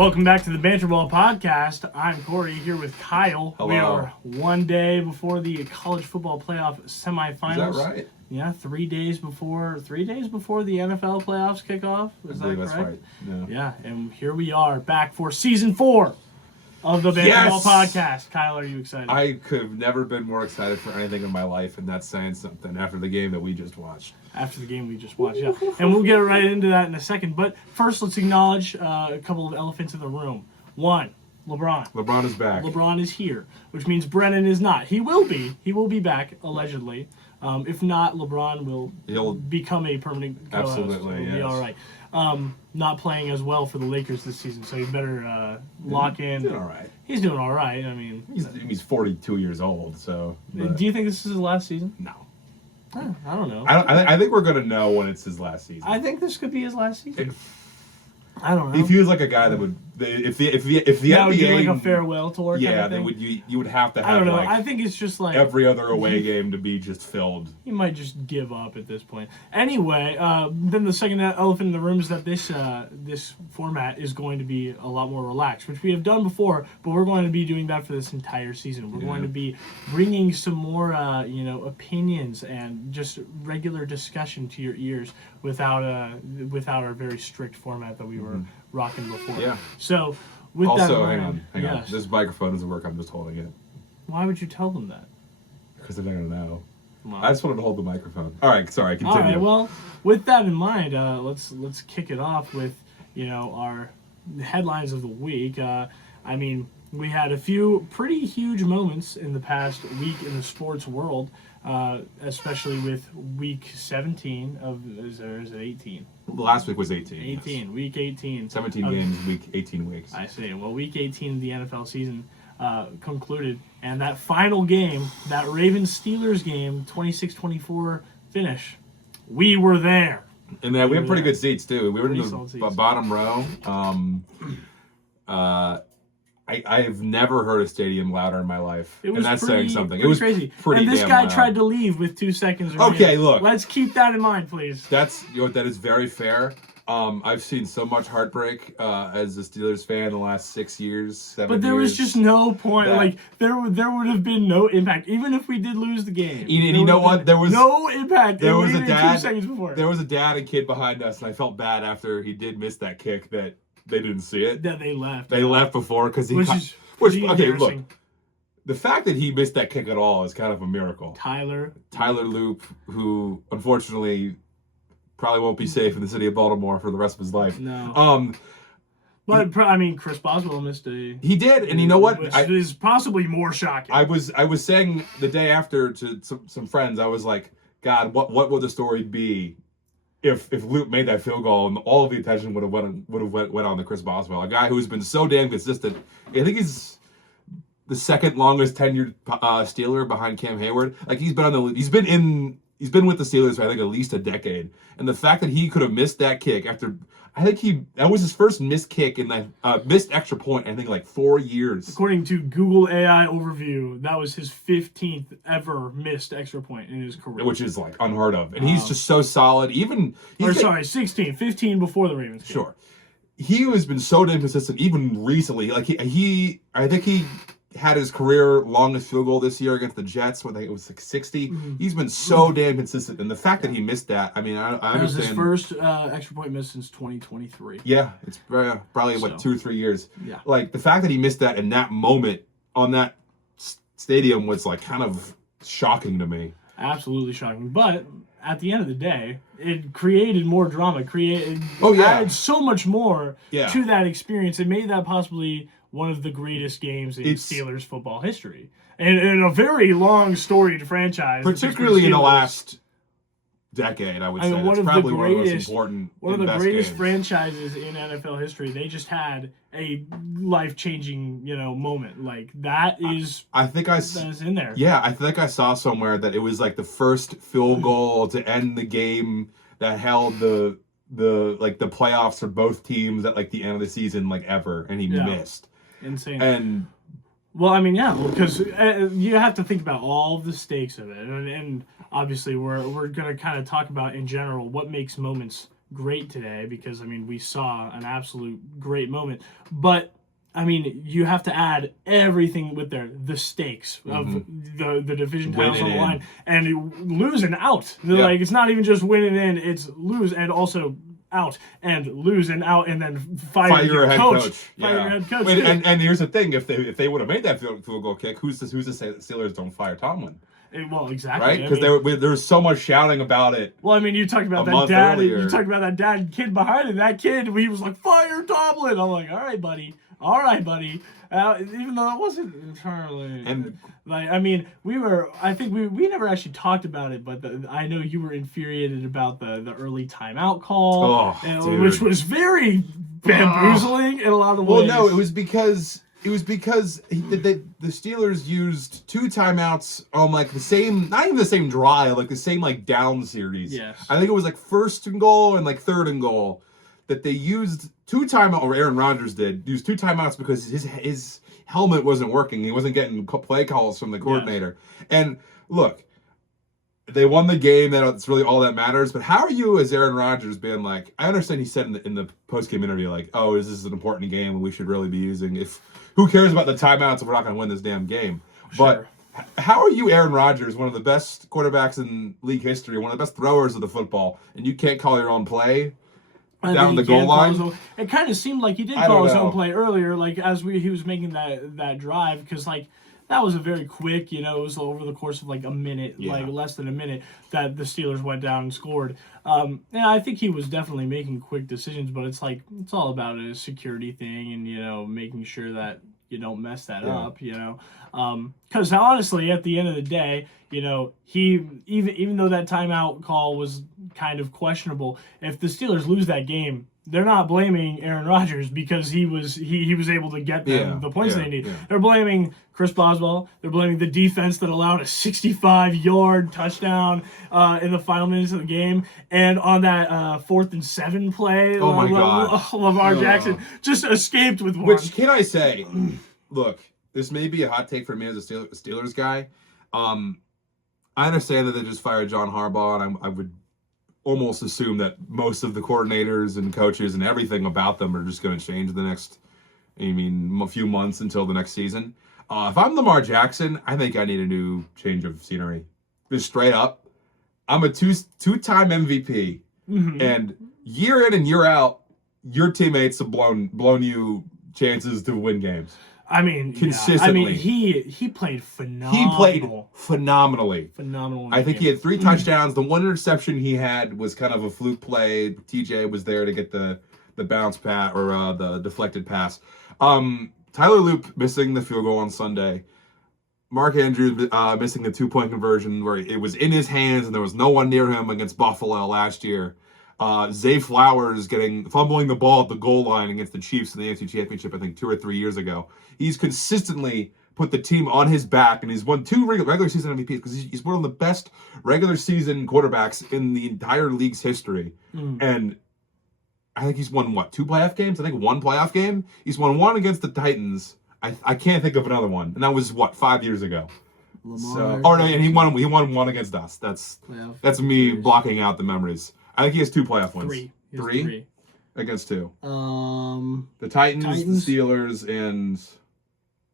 Welcome back to the Banter Ball Podcast. I'm Corey here with Kyle. Hello. We are one day before the college football playoff semifinals. Is that right? Yeah, 3 days before the NFL playoffs kick off. Is that correct? That's right. Yeah, and here we are back for season 4 of the Banter Ball Podcast. Kyle, are you excited? I could have never been more excited for anything in my life, and that's saying something after the game that we just watched. After the game we just watched, yeah. And we'll get right into that in a second. But first, let's acknowledge a couple of elephants in the room. One, LeBron. LeBron is back. LeBron is here, which means Brennan is not. He will be. He will be back, allegedly. If not, LeBron will become a permanent co-host. Absolutely, He'll be all right. Not playing as well for the Lakers this season, so you better lock in. He's doing all right. He's doing all right. I mean, he's 42 years old, so. Do you think this is his last season? No. I don't know. I think we're gonna know when it's his last season. I think this could be his last season. I don't know. He feels like a guy that would, if the NBA would do like a farewell tour. Yeah, kind of you would have to have. I don't know. Like, I think it's just like every other away game to be just filled. He might just give up at this point. Anyway, then the second elephant in the room is that this format is going to be a lot more relaxed, which we have done before, but we're going to be doing that for this entire season. We're going to be bringing some more, opinions and just regular discussion to your ears without our very strict format that we were rocking before. Yeah. So, with also, that in mind, hang on. This microphone doesn't work. I'm just holding it. Why would you tell them that? Because they're not gonna know. Well, I just wanted to hold the microphone. All right, sorry. Continue. All right. Well, with that in mind, let's kick it off with our headlines of the week. I mean, we had a few pretty huge moments in the past week in the sports world, especially with week 17 of is it 18? Last week was 18. 18, yes. Week 18. 17 games, week 18 weeks. I see. Well, week 18 of the NFL season concluded, and that final game, that Ravens-Steelers game, 26-24 finish, we were there. And we had pretty good seats, too. We were in the bottom row. I have never heard a stadium louder in my life. And that's saying something. It was crazy. Pretty and this damn guy loud. tried to leave with 2 seconds remaining. Okay, look. Let's keep that in mind, please. That is very fair. I've seen so much heartbreak as a Steelers fan the last 6 years, 7 years. But there was just no point. Like there would have been no impact, even if we did lose the game. And you know what? There was no impact. There was a dad. 2 seconds before. There was a dad and kid behind us, and I felt bad after he did miss that kick that they didn't see it. That they left. They left before because he. Okay, look. The fact that he missed that kick at all is kind of a miracle. Tyler Loop, who unfortunately probably won't be safe in the city of Baltimore for the rest of his life. No. But I mean, Chris Boswell missed a. He did, and you know what? Which is possibly more shocking. I was saying the day after to some friends, I was like, God, what would the story be if Loop made that field goal and all of the attention would have went on to Chris Boswell, a guy who's been so damn consistent. I think he's the second longest tenured Steeler behind Cam Hayward. Like he's been with the Steelers for I think at least a decade. And the fact that he could have missed that kick after that was his first missed kick in that missed extra point, I think like 4 years. According to Google AI overview, that was his 15th ever missed extra point in his career. Which is like unheard of. And he's just so solid. 16, 15 before the Ravens game. Sure. He has been so damn consistent even recently. Like I think he had his career longest field goal this year against the Jets when I think it was like 60. Mm-hmm. He's been so damn consistent. And the fact that he missed that, I mean, I understand. That was his first extra point miss since 2023. Yeah, it's probably 2 or 3 years. Yeah. Like the fact that he missed that in that moment on that stadium was like kind of shocking to me. Absolutely shocking. But at the end of the day, it created more drama, added so much more to that experience. It made that possibly one of the greatest games in Steelers football history. And a very long storied franchise. Particularly in the last decade, I would say. It's probably one of the most important One of the greatest games. Franchises in NFL history. They just had a life-changing, moment. Like, that is... that is in there. Yeah, I think I saw somewhere that it was like the first field goal to end the game that held the playoffs for both teams at like the end of the season like ever, and he missed. Insane. And well, I mean, because you have to think about all the stakes of it, and obviously we're going to kind of talk about in general what makes moments great today because, I mean, we saw an absolute great moment. But, I mean, you have to add everything with the stakes of the division titles on the line. And losing out. Yeah. Like, it's not even just winning in, it's lose and also out and lose and out and then fire your head coach. Fire your head coach. And here's the thing: if they would have made that field goal kick, who's to say that Steelers don't fire Tomlin? Well, exactly. Right? Because there was so much shouting about it. Well, I mean, you talked about that dad. Earlier. You talked about that dad and kid behind him. That kid, he was like, "Fire Tomlin!" I'm like, "All right, buddy. Even though it wasn't entirely. And like, I mean, I think we never actually talked about it, but I know you were infuriated about the early timeout call, which was very bamboozling in a lot of ways. Well, no, it was because the Steelers used 2 timeouts on like the same, not even the same drive, like the same like down series. Yes. I think it was like 1st and goal and like 3rd and goal that they used 2 timeouts, or Aaron Rodgers used 2 timeouts because his helmet wasn't working. He wasn't getting play calls from the coordinator. Yes. And look, they won the game. That's really all that matters. But how are you, as Aaron Rodgers, being like? I understand he said in the post game interview, like, "Oh, this is an important game, and we should really be using. Who cares about the timeouts if we're not going to win this damn game?" Sure. But how are you, Aaron Rodgers, one of the best quarterbacks in league history, one of the best throwers of the football, and you can't call your own play down the goal line? It kind of seemed like he did call his own play earlier, like as he was making that drive, because like. That was a very quick, it was over the course of like a minute, like less than a minute, that the Steelers went down and scored. And I think he was definitely making quick decisions, but it's like, it's all about a security thing and, making sure that you don't mess that up, Because honestly, at the end of the day, he, even though that timeout call was kind of questionable, if the Steelers lose that game, they're not blaming Aaron Rodgers because he was able to get them the points they need. Yeah. They're blaming Chris Boswell. They're blaming the defense that allowed a 65-yard touchdown in the final minutes of the game. And on that 4th and 7 play, oh my God, Lamar Jackson just escaped with one. Which, can I say, look, this may be a hot take for me as a Steelers guy. I understand that they just fired John Harbaugh, and I would almost assume that most of the coordinators and coaches and everything about them are just going to change the next, a few months until the next season. If I'm Lamar Jackson, I think I need a new change of scenery. Just straight up. I'm a two-time MVP, and year in and year out, your teammates have blown you chances to win games. I mean, consistently. He played phenomenal. He played phenomenally. Phenomenal. I think he had 3 touchdowns. The one interception he had was kind of a fluke play. TJ was there to get the bounce pass or the deflected pass. Tyler Loop missing the field goal on Sunday. Mark Andrews missing the 2-point conversion where it was in his hands and there was no one near him against Buffalo last year. Zay Flowers fumbling the ball at the goal line against the Chiefs in the AFC Championship, I think 2 or 3 years ago. He's consistently put the team on his back, and he's won 2 regular season MVPs because he's one of the best regular season quarterbacks in the entire league's history. And I think he's won, 2 playoff games? I think 1 playoff game. He's won 1 against the Titans. I can't think of another one, and that was 5 years ago. And he won 1 against us. That's me blocking out the memories. I think he has 2 playoff wins. 3 against 2. The Titans, the Steelers, and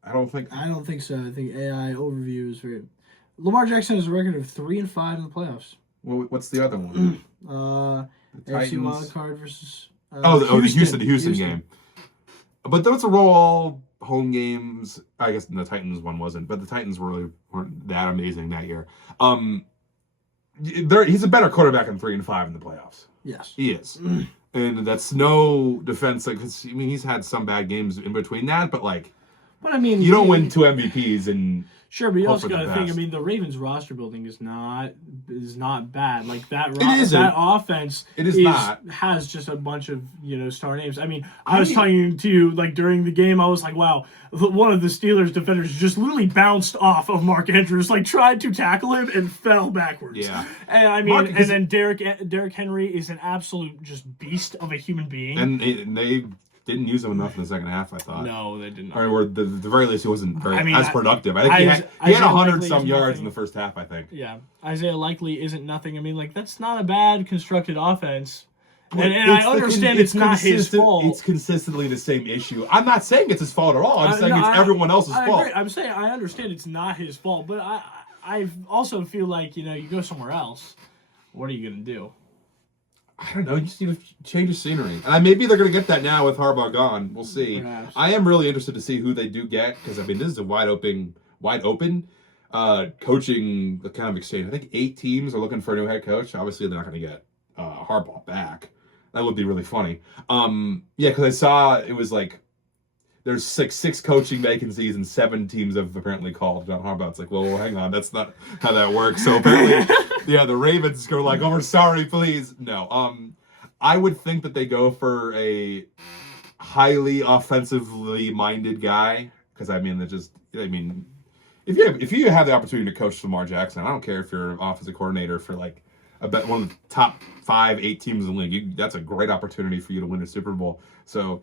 I don't think so. I think AI overview is very. Lamar Jackson has a record of 3-5 in the playoffs. Well, what's the other one? The AFC wild card versus. The Houston game. But those are all home games. I guess the Titans one wasn't, but the Titans weren't that amazing that year. He's a better quarterback in 3-5 in the playoffs. Yes, he is, and that's no defense. Like, he's had some bad games in between that, but you don't win 2 MVPs and. Sure, but you also got to think. The Ravens roster building is not bad. Like that offense has just a bunch of star names. I was talking to you during the game. I was like, wow, one of the Steelers defenders just literally bounced off of Mark Andrews, tried to tackle him and fell backwards. Yeah, and then Derrick Henry is an absolute just beast of a human being. And they didn't use him enough in the second half, I thought. No, they didn't. Or at the very least, he wasn't as productive. I think he had 100-some yards in the first half, I think. Yeah. Isaiah Likely isn't nothing. That's not a bad constructed offense. And I understand it's not his fault. It's consistently the same issue. I'm not saying it's his fault at all. I'm saying it's everyone else's fault. Agree. I'm saying I understand it's not his fault, but I also feel like, you go somewhere else. What are you going to do? I don't know. You just need to change the scenery. And maybe they're going to get that now with Harbaugh gone. We'll see. Perhaps. I am really interested to see who they do get because, this is a wide open coaching kind of exchange. I think 8 teams are looking for a new head coach. Obviously, they're not going to get Harbaugh back. That would be really funny. Because I saw it was like there's six coaching vacancies and 7 teams have apparently called John Harbaugh. It's like, well, hang on, that's not how that works. So apparently, the Ravens go like, oh, we're sorry, please. No. I would think that they go for a highly offensively minded guy because if you have the opportunity to coach Lamar Jackson, I don't care if you're an offensive coordinator for like one of the top 8 teams in the league. That's a great opportunity for you to win a Super Bowl. So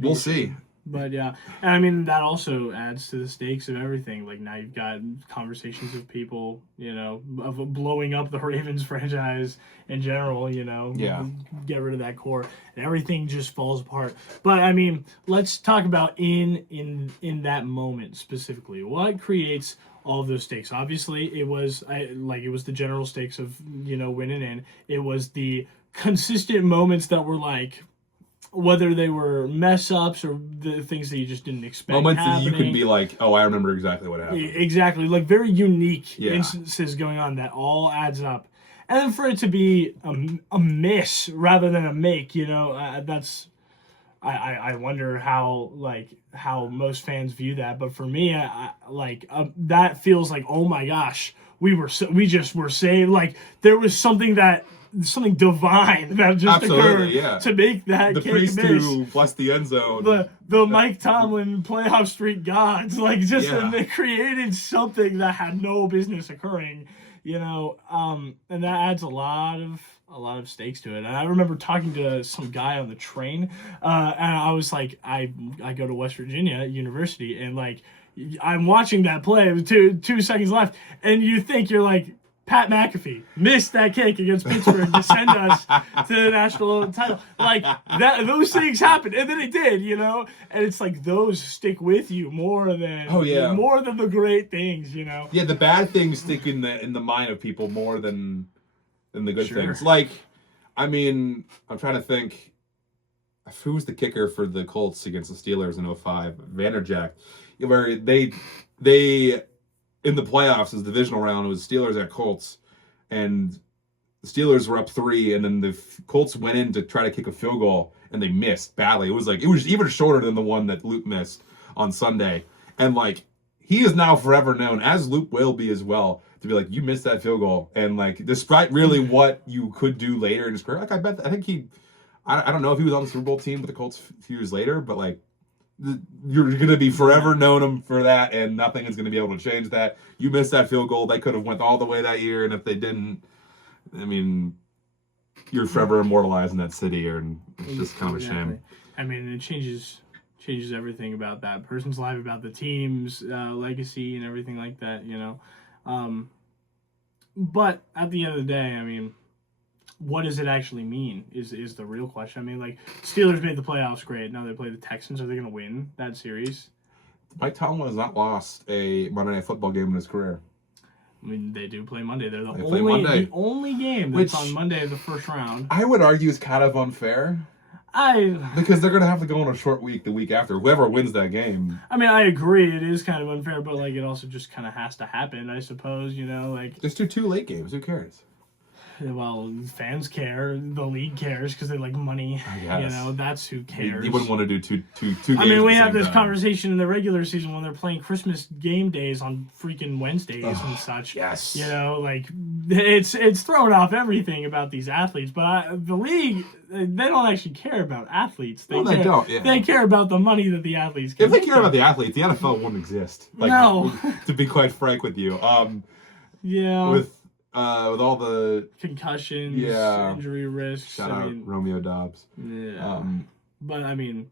we'll see. But yeah, and that also adds to the stakes of everything. Like now you've got conversations of people, of blowing up the Ravens franchise in general, Yeah. Get rid of that core and everything just falls apart. But let's talk about in that moment specifically. What creates all of those stakes? Obviously, it was the general stakes of, winning in. It was the consistent moments that were like, whether they were mess ups or the things that you just didn't expect. Moments happening. that you can be like, oh, I remember exactly what happened. Exactly. Like very unique instances going on that all adds up. And then for it to be a miss rather than a make, that's... I wonder how most fans view that. But for me, that feels like, oh my gosh, we just were saved. Like there was something divine that just occurred to make that the kick priest miss. who blessed the end zone. The Mike Tomlin playoff streak gods, they created something that had no business occurring, and that adds a lot of stakes to it. And I remember talking to some guy on the train, and I was like, I go to West Virginia University, and I'm watching that play with two seconds left, and you think you're like, Pat McAfee missed that kick against Pittsburgh to send us to the national title. Like that, those things happen, and then it did, and it's like those stick with you more than the great things, Yeah, the bad things stick in the mind of people more than the good things. I'm trying to think. Who was the kicker for the Colts against the Steelers in 2005? Vanderjagt, where they in the playoffs, as divisional round, it was Steelers at Colts, and the Steelers were up 3, and then the Colts went in to try to kick a field goal, and they missed badly. It was even shorter than the one that Luke missed on Sunday, and he is now forever known, as Luke will be as well, to be like, you missed that field goal, and despite really what you could do later in his career, I don't know if he was on the Super Bowl team with the Colts a few years later, but you're going to be forever known him for that, and nothing is going to be able to change that. You missed that field goal. They could have went all the way that year, and if they didn't, you're forever immortalized in that city, and it's just kind of a shame. It changes everything about that person's life, about the team's legacy and everything like that, But at the end of the day, what does it actually mean is the real question. Steelers made the playoffs, great. Now they play the Texans. Are they going to win that series? Mike Tomlin has not lost a Monday Night Football game in his career. They do play Monday. They're the only game that's on Monday of the first round. I would argue is kind of unfair. Because they're going to have to go on a short week the week after. Whoever wins that game. I agree. It is kind of unfair, but it also just kind of has to happen, I suppose. Just do 2 late games. Who cares? Well, fans care. The league cares because they like money. That's who cares. You wouldn't want to do two games. We have this conversation in the regular season when they're playing Christmas game days on freaking Wednesdays and such. Yes. It's throwing off everything about these athletes. But the league, they don't actually care about athletes. They don't. Yeah. They care about the money that the athletes get. If they care about the athletes, the NFL wouldn't exist. No. To be quite frank with you. With all the concussions, injury risks. Shout out Romeo Dobbs. Yeah. But again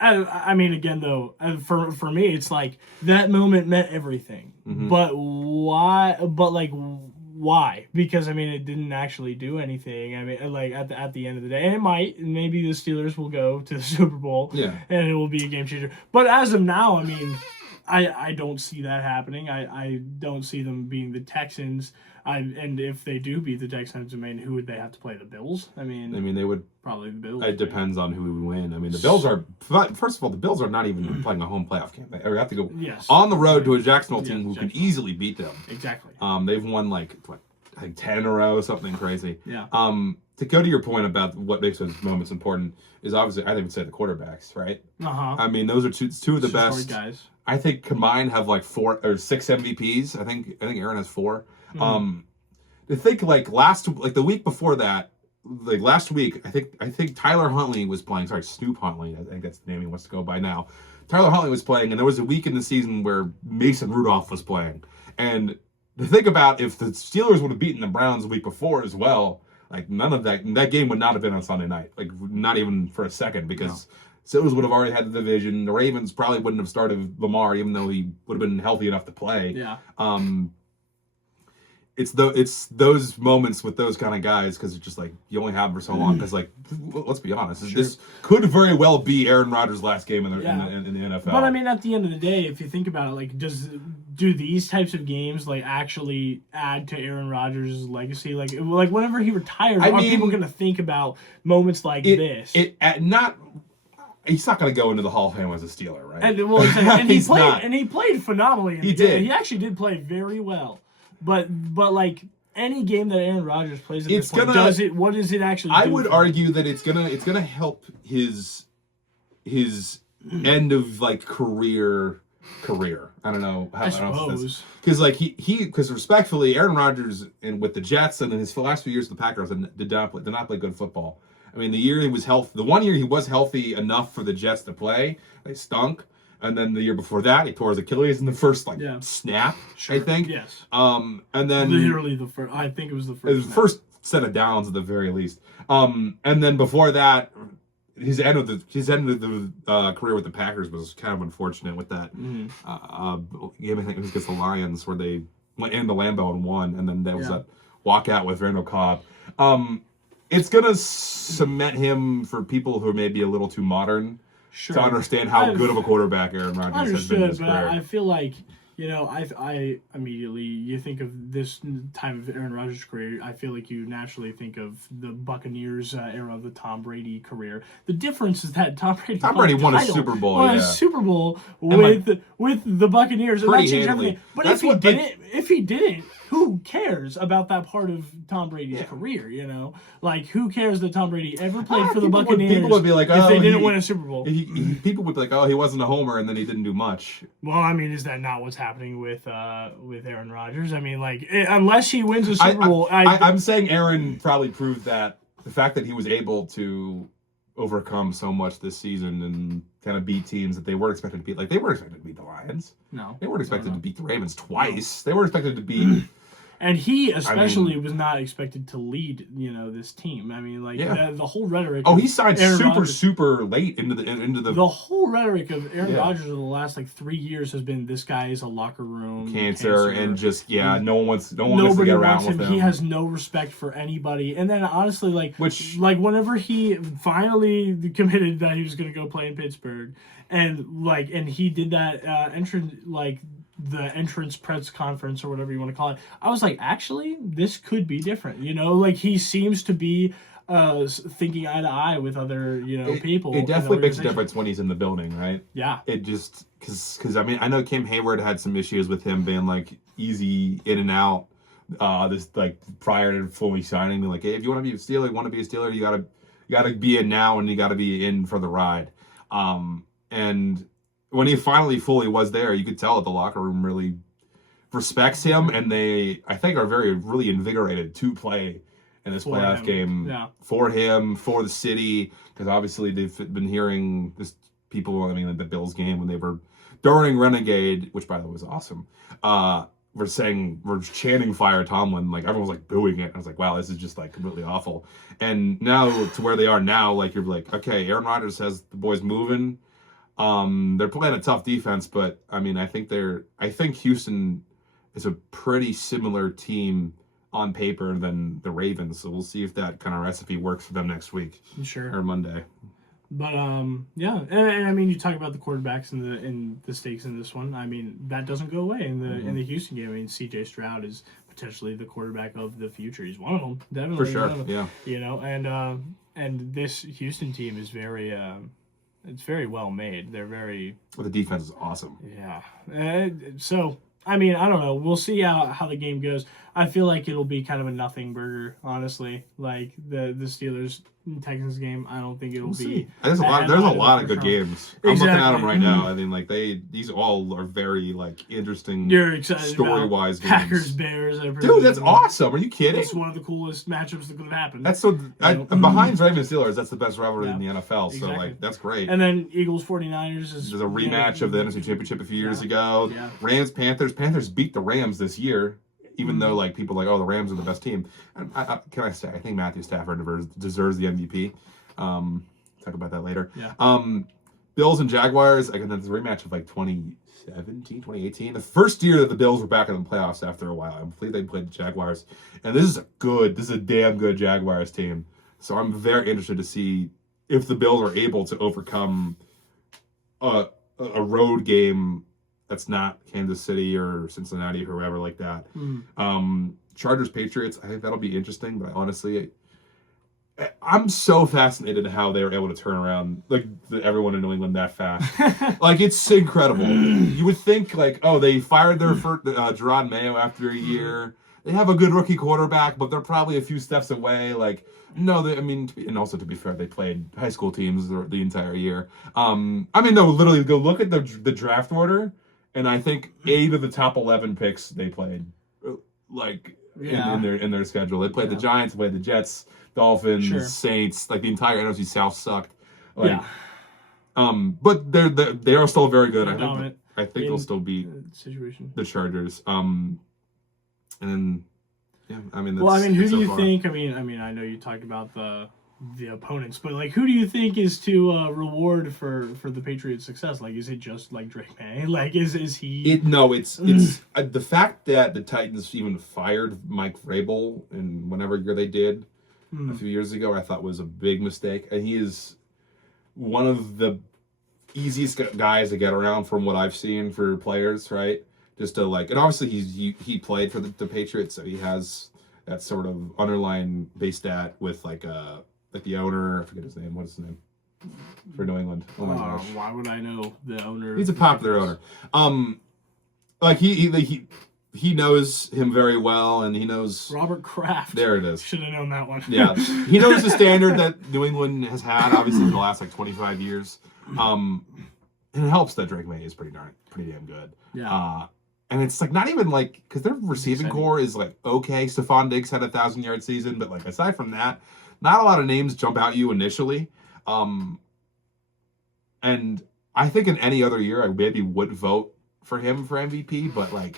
though, for me, it's like that moment meant everything. Mm-hmm. But why? But why? Because I mean, it didn't actually do anything. I mean, like at the end of the day, and it might. Maybe the Steelers will go to the Super Bowl, and it will be a game changer. But as of now, I mean, I don't see that happening. I don't see them being the Texans. And if they do beat the Texans, I mean, who would they have to play? The Bills? I mean, they would probably the Bills. It depends on who would win. I mean, the Bills are first of all, the Bills are not even playing a home playoff game. They have to go on the road to a Jacksonville team who can easily beat them. Exactly. They've won like 10 in a row, something crazy. Yeah. To go to your point about what makes those moments important is obviously I think we'd say the quarterbacks, right? I mean, those are two of the best guys. I think combined have like 4 or 6 MVPs. I think Aaron has 4. I think the week before that, like last week, I think Tyler Huntley was playing. Sorry, Snoop Huntley. I think that's the name he wants to go by now. Tyler Huntley was playing, and there was a week in the season where Mason Rudolph was playing. And to think about if the Steelers would have beaten the Browns the week before as well, like none of that game would not have been on Sunday night, like not even for a second, because Steelers would have already had the division. The Ravens probably wouldn't have started Lamar, even though he would have been healthy enough to play. Yeah. It's those moments with those kind of guys because it's just like you only have them for so long. Because like, let's be honest, this could very well be Aaron Rodgers' last game in the NFL. But I mean, at the end of the day, if you think about it, like, do these types of games like actually add to Aaron Rodgers' legacy? Like whenever he retires, are people going to think about moments like this? He's not going to go into the Hall of Fame as a Steeler, right? And he played phenomenally. He did. He actually did play very well. But like any game that Aaron Rodgers plays at this point, what does it actually do? I would argue that it's gonna help his end of like career. I don't know how I suppose. Because like because respectfully, Aaron Rodgers and with the Jets and in his last few years with the Packers did not play good football. I mean, the 1 year he was healthy enough for the Jets to play, they stunk. And then the year before that, he tore his Achilles in the first snap. I think. Yes. And then literally the first. I think it was the first. It was the first set of downs at the very least. And then before that, his end of the career with the Packers was kind of unfortunate with that game. I think it was against the Lions where they went into Lambeau and won, and then there was that walkout with Randall Cobb. It's gonna cement him for people who are maybe a little too modern. To understand how good of a quarterback Aaron Rodgers has been in his career. I feel like, I immediately, you think of this time of Aaron Rodgers' career, I feel like you naturally think of the Buccaneers era of the Tom Brady career. The difference is that Tom Brady won a Super Bowl. Won a Super Bowl with the Buccaneers. And that changed handily. everything. But if he didn't, who cares about that part of Tom Brady's career, Like, who cares that Tom Brady ever played for the Buccaneers people would be like, if they didn't win a Super Bowl? People would be like, he wasn't a homer, and then he didn't do much. Well, I mean, is that not what's happening with Aaron Rodgers? I mean, like, unless he wins a Super Bowl... I'm saying Aaron probably proved that the fact that he was able to overcome so much this season and kind of beat teams that they weren't expected to beat. Like, they weren't expected to beat the Lions. No. They weren't expected to beat the Ravens twice. No. They were expected to beat... And he especially was not expected to lead, this team. I mean, like the whole rhetoric. Oh, he signed super late into the. The whole rhetoric of Aaron Rodgers over the last 3 years has been this guy is a locker room cancer and just no one wants to get around with him. He has no respect for anybody. And then honestly, whenever he finally committed that he was going to go play in Pittsburgh, and he did that the entrance press conference or whatever you want to call it, I was like, actually, this could be different. He seems to be thinking eye to eye with other, people. It definitely makes a difference when he's in the building, right? Yeah. It just, because I mean, I know Cam Hayward had some issues with him being easy in and out. Prior to fully signing, like, hey, if you want to be a Steeler, you gotta be in now, and you gotta be in for the ride. And when he finally fully was there, you could tell that the locker room really respects him, and they, I think, are really invigorated to play in this playoff game for him, for the city, because obviously they've been hearing the Bills game when they were during Renegade, which by the way was awesome. We're chanting "Fire Tomlin," like everyone was booing it. I was like, wow, this is just completely awful. And now to where they are now, you're like, okay, Aaron Rodgers has the boys moving. They're playing a tough defense, but I mean, I think Houston is a pretty similar team on paper than the Ravens. So we'll see if that kind of recipe works for them next week Sure. or Monday. But yeah, and I mean, you talk about the quarterbacks and the stakes in this one. I mean, that doesn't go away in the Houston game. I mean, C.J. Stroud is potentially the quarterback of the future. He's one of them, definitely. For sure, yeah. You know, and this Houston team is very it's very well made. They're very. Well, the defense is awesome. Yeah. So I mean, I don't know. We'll see how the game goes. I feel like it'll be kind of a nothing burger, honestly. Like the Steelers Texans game, I don't think it'll be. There's a lot of good games. I'm looking at them right now. I mean, like these all are very like interesting. You're excited story-wise about Packers Bears. Dude, that's awesome. Are you kidding? It's one of the coolest matchups that could have happened. That's so behind Ravens Steelers. That's the best rivalry in the NFL. So like that's great. And then Eagles 49ers is. There's a rematch of the NFC Championship a few years ago. Yeah. Rams Panthers. Panthers beat the Rams this year. Even though like people are like, oh, the Rams are the best team. And can I say, I think Matthew Stafford deserves the MVP. Talk about that later. Yeah. Bills and Jaguars. Again, that's a rematch of like 2017, 2018. The first year that the Bills were back in the playoffs after a while. I believe they played the Jaguars. And this is a damn good Jaguars team. So I'm very interested to see if the Bills are able to overcome a road game that's not Kansas City or Cincinnati or whoever like that. Chargers Patriots, I think that'll be interesting, but honestly, I'm so fascinated how they were able to turn around like everyone in New England that fast. Like it's incredible. You would think like, oh, they fired their first Gerard Mayo after a year. They have a good rookie quarterback, but they're probably a few steps away. Like no, and also to be fair, they played high school teams the entire year. No, literally go look at the draft order. And I think 8 of the top 11 picks they played, like in their schedule. They played the Giants, played the Jets, Dolphins, Saints. Like the entire NFC South sucked. Like, but they are still very good. I think they'll still beat the Chargers. And then who do you think? I mean, I know you talked about the opponents, but like, who do you think is to reward for the Patriots' success? Like, is it just like Drake May? Like, is he? It's the fact that the Titans even fired Mike Vrabel in whenever year they did a few years ago, I thought was a big mistake. And he is one of the easiest guys to get around from what I've seen for players, right? Just to like, and obviously he played for the Patriots, so he has that sort of underlying base stat with like the owner, I forget his name. What is his name? For New England. Oh my gosh. Why would I know the owner? He's a popular owner. Like he knows him very well, and he knows Robert Kraft. There it is. Should have known that one. Yeah, he knows the standard that New England has had, obviously, for the last like 25 years. And it helps that Drake May is pretty damn good. Yeah. And it's like not even like because their receiving core is like okay. Stephon Diggs had a 1,000-yard season, but like aside from that, not a lot of names jump out at you initially. And I think in any other year, I maybe would vote for him for MVP, but like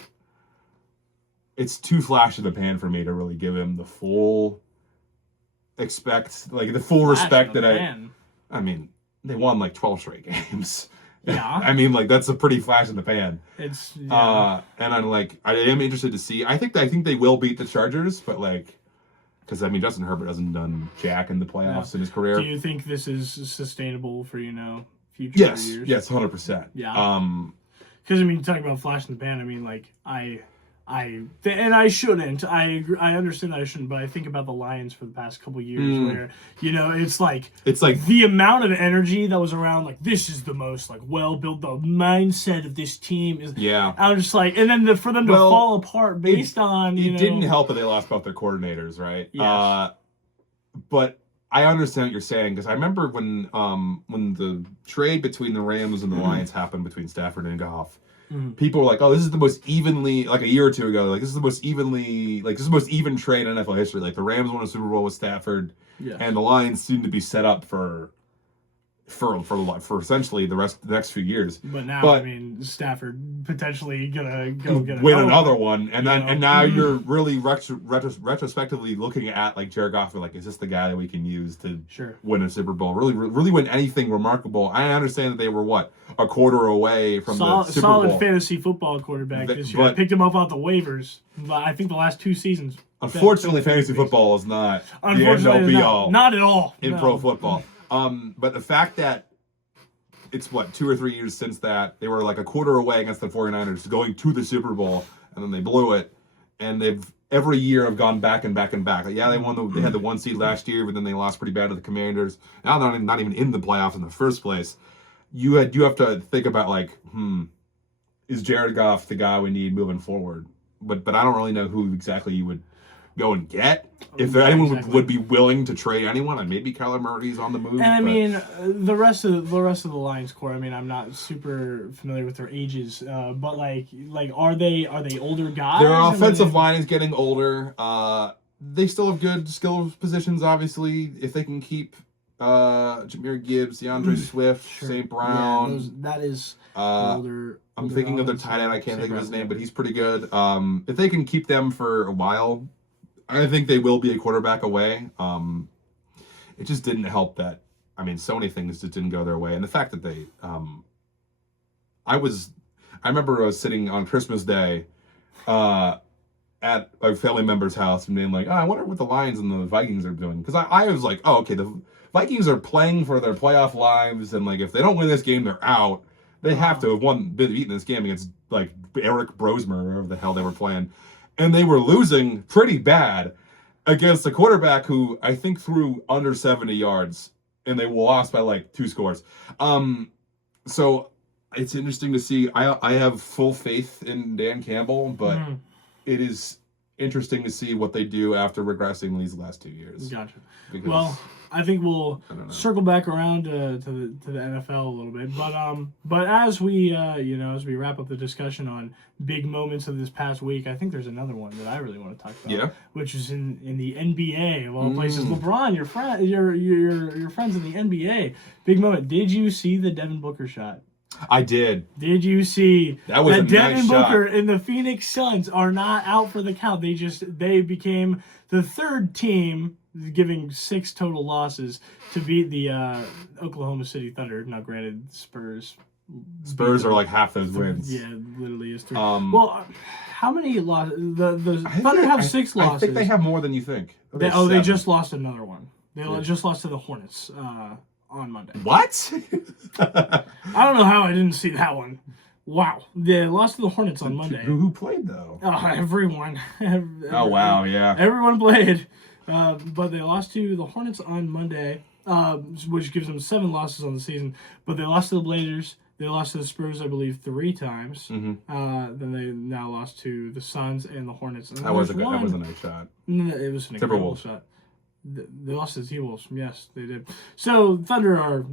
it's too flash in the pan for me to really give him the full respect that I mean, they won like 12 straight games. Yeah. I mean, like that's a pretty flash in the pan. It's and I am interested to see. I think they will beat the Chargers, but like because I mean Justin Herbert hasn't done jack in the playoffs in his career. Do you think this is sustainable for future years? Yes, 100%. Yeah. Because I mean, talking about flash in the pan, I mean, like and I shouldn't. I agree, I understand that I shouldn't, but I think about the Lions for the past couple of years, where it's like the amount of energy that was around. Like this is the most like well built. The mindset of this team is. Yeah. I was just like, and then for them to fall apart based on it didn't help that they lost both their coordinators, right? Yes. But I understand what you're saying because I remember when the trade between the Rams and the Lions happened between Stafford and Goff. People were like, "Oh, this is the most evenly," like a year or two ago. Like this is the most even trade in NFL history. Like the Rams won a Super Bowl with Stafford, and the Lions seem to be set up for essentially the next few years. But now, I mean, Stafford potentially gonna go get win another one, and then and now you're really retrospectively looking at like Jared Goff, like, is this the guy that we can use to win a Super Bowl? Really win anything remarkable? I understand that they were a quarter away from the Super Bowl. Solid fantasy football quarterback this year. I picked him up off the waivers. I think the last 2 seasons. Unfortunately, fantasy football is not the end-all be-all. Not at all. In pro football. But the fact that it's, 2 or 3 years since that, they were like a quarter away against the 49ers, going to the Super Bowl, and then they blew it, and they've every year have gone back and back and back. Like, yeah, they had the 1 seed last year, but then they lost pretty bad to the Commanders. Now they're not even in the playoffs in the first place. You have to think about, is Jared Goff the guy we need moving forward? But I don't really know who exactly you would go and get. If anyone would be willing to trade anyone, and maybe Kyler Murray's on the move. And the rest of the Lions core. I mean, I'm not super familiar with their ages, but are they older guys? Their offensive line is getting older. They still have good skill positions, obviously, if they can keep Jahmyr Gibbs, DeAndre Swift, St. Brown. Yeah, that is older. I'm thinking of their tight end. I can't think of his name, but he's pretty good. If they can keep them for a while, I think they will be a quarterback away. It just didn't help that. I mean, so many things just didn't go their way, and the fact that they, I remember I was sitting on Christmas Day, at a family member's house and being like, I wonder what the Lions and the Vikings are doing, because I was like, okay, the Vikings are playing for their playoff lives, and if they don't win this game, they're out. They have to have beaten this game against Eric Brosmer, or whatever the hell they were playing. And they were losing pretty bad against a quarterback who I think threw under 70 yards, and they lost by 2 scores. So it's interesting to see. I have full faith in Dan Campbell, but it is interesting to see what they do after regressing these last 2 years. Gotcha. Well, I think we'll circle back around to the NFL a little bit, but as we wrap up the discussion on big moments of this past week, I think there's another one that I really want to talk about, which is in the NBA of all places. LeBron, your friends in the NBA, big moment. Did you see the Devin Booker shot? I did. Did you see that was a Devin nice Booker shot. And the Phoenix Suns are not out for the count? They became the third team, giving 6 total losses, to beat the Oklahoma City Thunder. Now, granted, Spurs are half those wins. Yeah, literally is 3. Well, how many losses? The Thunder have 6 losses. I think they have more than you think. They just lost another one. They just lost to the Hornets on Monday. What? I don't know how I didn't see that one. Wow. They lost to the Hornets on Monday. Who played, though? Everyone. Oh, wow, yeah. Everyone played. But they lost to the Hornets on Monday, which gives them 7 losses on the season. But they lost to the Blazers. They lost to the Spurs, I believe, 3 times. Then they now lost to the Suns and the Hornets. And that was a nice shot. It was an incredible shot. They lost to the T-Wolves. Yes, they did. So Thunder are,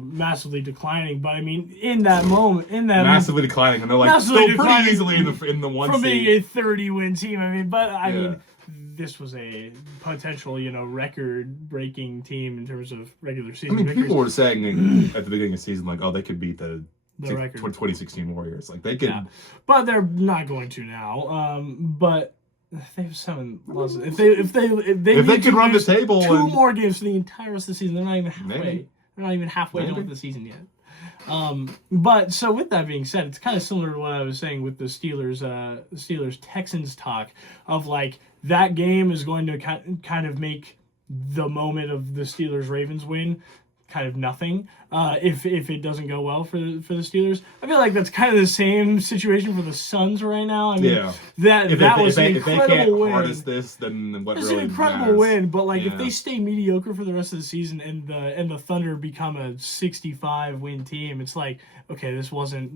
massively declining. But I mean, in that moment, massively declining, and they're still pretty easily in the 1 seed from being a 30-win team. I mean, but I mean, this was a potential, record-breaking team in terms of regular season. I mean, people were saying at the beginning of the season, they could beat the record 2016 Warriors. They could, but they're not going to now. But they have 7 losses. If they could run the table 2 more games for the entire rest of the season, they're not even halfway. Maybe. They're not even halfway done with the season yet. But so with that being said, it's kind of similar to what I was saying with the Steelers Texans talk of that game is going to kind of make the moment of the Steelers Ravens win kind of nothing if it doesn't go well for the Steelers. I feel like that's kind of the same situation for the Suns right now. I mean, that was an incredible win. Harness this, then what it's really an incredible matters. Win, but if they stay mediocre for the rest of the season and the Thunder become a 65-win team, it's okay, this wasn't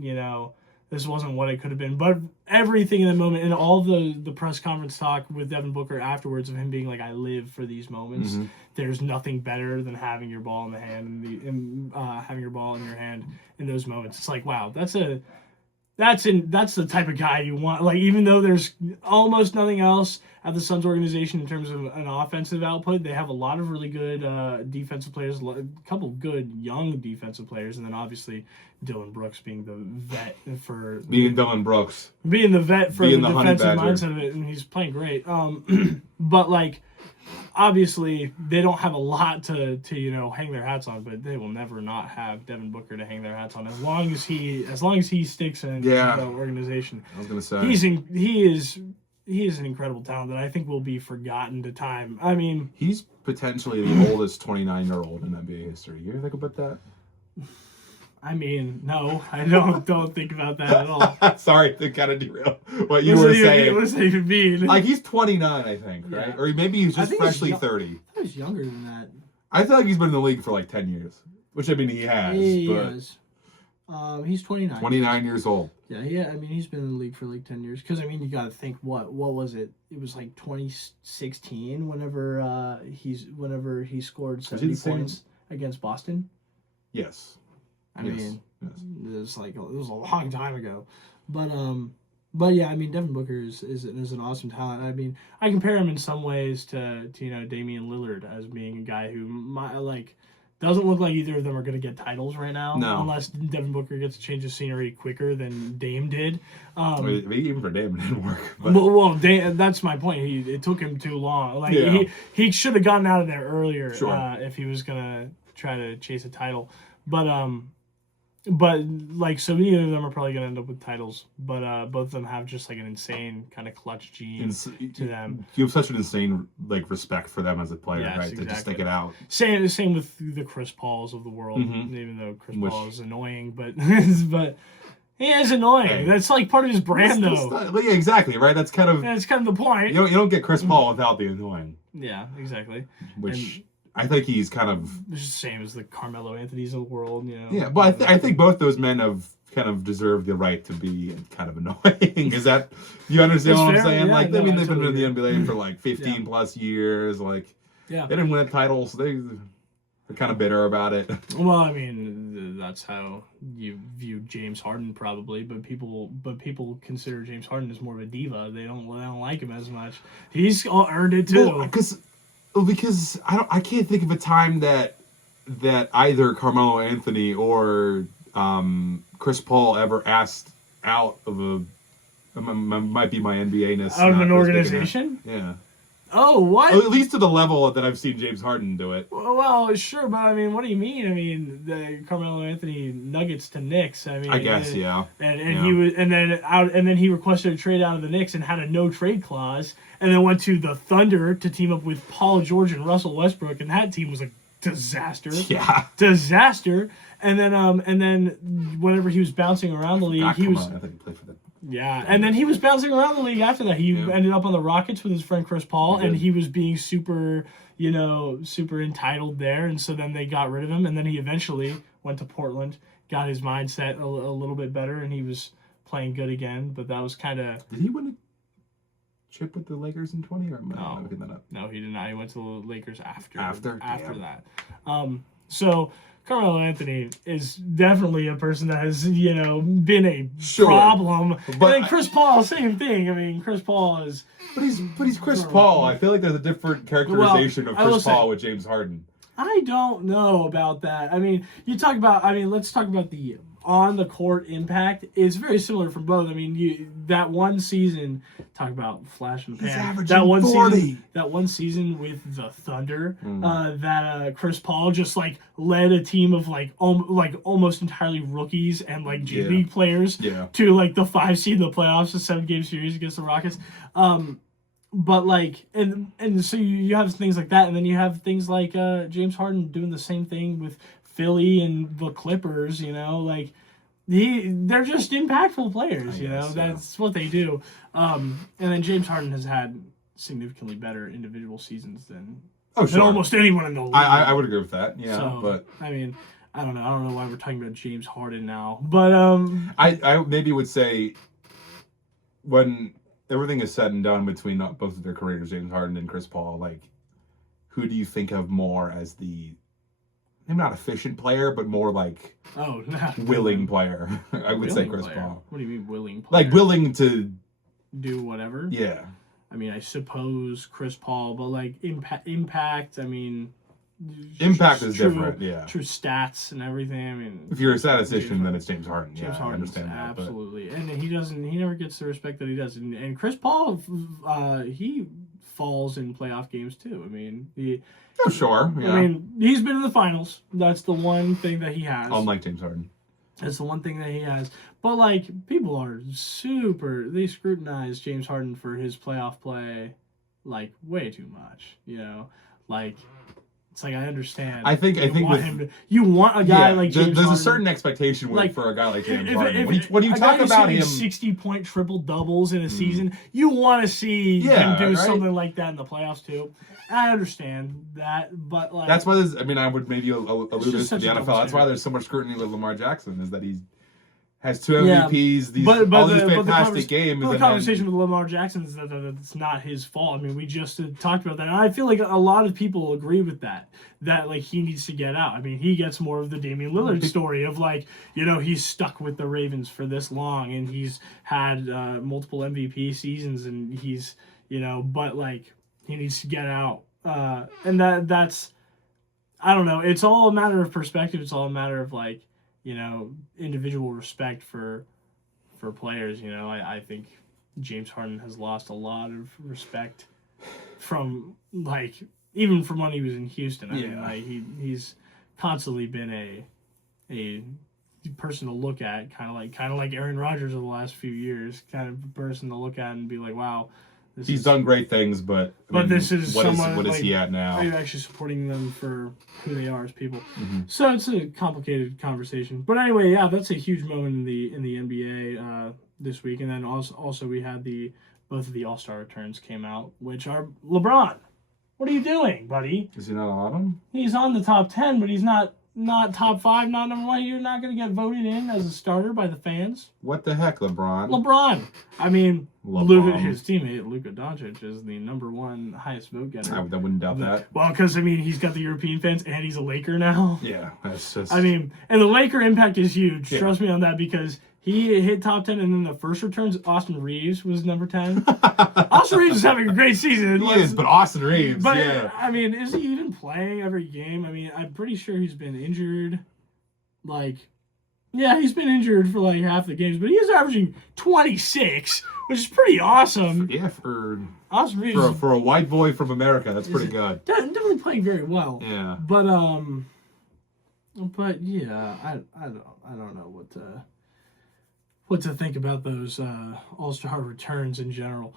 what it could have been. But everything in the moment and all the press conference talk with Devin Booker afterwards of him being I live for these moments. Mm-hmm. There's nothing better than having your ball in the hand and having your ball in your hand in those moments. It's wow, that's the type of guy you want. Even though there's almost nothing else at the Suns organization in terms of an offensive output, they have a lot of really good defensive players, a couple of good young defensive players, and then obviously Dylan Brooks being the vet for being Dylan Brooks, being the vet for the defensive mindset of it, and he's playing great. But obviously they don't have a lot to hang their hats on, but they will never not have Devin Booker to hang their hats on as long as he sticks in the organization. I was gonna say he is is an incredible talent that I think will be forgotten to time. I mean, he's potentially the oldest 29-year-old in NBA history. You ever think about that? I mean, no, I don't think about that at all. Sorry to kind of derail what you were saying. What does that even mean? Like, he's 29, I think, right? Yeah. Or maybe he's just freshly 30. I thought he was younger than that. I feel like he's been in the league for like 10 years, which I mean he has. He but is. He's 29. 29 years old. Yeah. I mean, he's been in the league for like 10 years. Because I mean, you got to think what was it? It was like 2016 whenever he scored 70 points against Boston. Yes. I mean, it was a long time ago, but yeah, I mean, Devin Booker is an awesome talent. I mean, I compare him in some ways to Damian Lillard as being a guy who doesn't look like either of them are going to get titles right now, unless Devin Booker gets to change the scenery quicker than Dame did. Even for Dame, it didn't work. But. Well, that's my point. It took him too long. He should have gotten out of there earlier if he was gonna try to chase a title, But so neither of them are probably gonna end up with titles. But both of them have just like an insane kind of clutch gene to them. You have such an insane respect for them as a player, right? Exactly. To just stick it out. Same with the Chris Pauls of the world. Even though Chris Paul is annoying, but he is annoying. Hey, that's like part of his brand, though. Yeah, exactly, right? That's kind of the point. You don't get Chris Paul without the annoying. Yeah, exactly. Which. I think he's kind of... It's the same as the Carmelo Anthonys of the world, Yeah, but I think both those men have kind of deserved the right to be kind of annoying. Is that... You understand what I'm saying? Yeah, they've been in the NBA for like 15 plus years. They didn't win a title, so they're kind of bitter about it. Well, I mean, that's how you view James Harden probably, but people consider James Harden as more of a diva. They don't like him as much. He's earned it too. Well, because I can't think of a time that either Carmelo Anthony or Chris Paul ever asked out of might be my NBA-ness. Out of an organization? Yeah. Oh, what? At least to the level that I've seen James Harden do it. Well, sure, but I mean, what do you mean? I mean, the Carmelo Anthony Nuggets to Knicks. I mean, I guess, yeah. He was, and then he requested a trade out of the Knicks and had a no trade clause, and then went to the Thunder to team up with Paul George and Russell Westbrook, and that team was a disaster. Yeah. Disaster. And then whenever he was bouncing around the league, I think he played for the. Yeah, and then he was bouncing around the league after that. He ended up on the Rockets with his friend Chris Paul, and he was being super entitled there, and so then they got rid of him, and then he eventually went to Portland, got his mindset a little bit better, and he was playing good again, but that was kind of... Did he win a chip with the Lakers in 20, or am I looking that up? No, he did not. He went to the Lakers after that. So... Carmelo Anthony is definitely a person that has, been a problem. But then Chris Paul, same thing. I mean, Chris Paul is... But he's Chris Paul. I feel like there's a different characterization of Chris Paul with James Harden. I don't know about that. I mean, let's talk about the on-the-court impact. It's very similar for both. I mean, that one season, talk about flash in the pan. That one season with the Thunder, that Chris Paul just led a team of almost entirely rookies and G League players to the 5 seed in the playoffs, a 7-game series against the Rockets. But and so you have things like that, and then you have things like James Harden doing the same thing with Philly and the Clippers. They're just impactful players. That's what they do. And then James Harden has had significantly better individual seasons than almost anyone in the league. I would agree with that. Yeah, so, but I mean, I don't know why we're talking about James Harden now, but I maybe would say when everything is said and done between both of their careers, James Harden and Chris Paul, who do you think of more as the maybe not efficient player, but more willing player? I would say Chris Paul. What do you mean willing player? Willing to do whatever? Yeah. I mean, I suppose Chris Paul, but impact, I mean... Impact is different, yeah. True stats and everything. I mean, if you're a statistician, then it's James Harden. James Harden, I understand that. Absolutely. And he never gets the respect that he does. And Chris Paul, he falls in playoff games too. I mean, sure. Yeah. I mean, he's been in the finals. That's the one thing that he has. Unlike James Harden. That's the one thing that he has. But, like, people are they scrutinize James Harden for his playoff play, like, way too much, you know? Like, it's like, I understand. I think you want a guy like James there's Harden. a certain expectation Like, for a guy like James if- Harden. if- When you a talk guy about him, 60-point triple doubles in a season, you want to see him do something like that in the playoffs too. And I understand that, but like that's why I would maybe allude this to the NFL. That's why standard. there's so much scrutiny with Lamar Jackson, is that he has 2 MVPs, all these fantastic games. But the conversation with Lamar Jackson is that it's not his fault. I mean, we just talked about that, and I feel like a lot of people agree with that. That like he needs to get out. I mean, he gets more of the Damian Lillard story of like, you know, he's stuck with the Ravens for this long, and he's had multiple MVP seasons, and he's, you know, but like he needs to get out, and that's I don't know. It's all a matter of perspective. It's all a matter of like, you know, individual respect for players. You know, I think James Harden has lost a lot of respect from like even from when he was in Houston. I mean, like he's constantly been a person to look at, kind of like Aaron Rodgers over the last few years, kind of a person to look at and be like, wow. He's done great things, but this is what like, is he at now? Are you actually supporting them for who they are as people? Mm-hmm. So it's a complicated conversation. But anyway, yeah, that's a huge moment in the NBA this week. And then also we had both of the All-Star returns came out, which are LeBron. What are you doing, buddy? Is he not on him? He's on the top 10, but he's not top 5, not number 1. You're not going to get voted in as a starter by the fans. What the heck, LeBron? LeBron. I mean, his teammate Luka Doncic is the number 1 highest vote getter. I wouldn't doubt that. Well, because I mean, he's got the European fans, and he's a Laker now. Yeah, that's just. I mean, and the Laker impact is huge. Yeah. Trust me on that, because he hit top 10, and then the first returns, Austin Reeves was number 10. Austin Reeves is having a great season. He is, but Austin Reeves, But yeah. I mean, is he even playing every game? I mean, I'm pretty sure he's been injured. Like, yeah, he's been injured for like half the games, but he is averaging 26, which is pretty awesome. Yeah, for Austin Reeves for a white boy from America, that's pretty good. Definitely playing very well. Yeah. But yeah, I don't know what to think about those All-Star returns in general.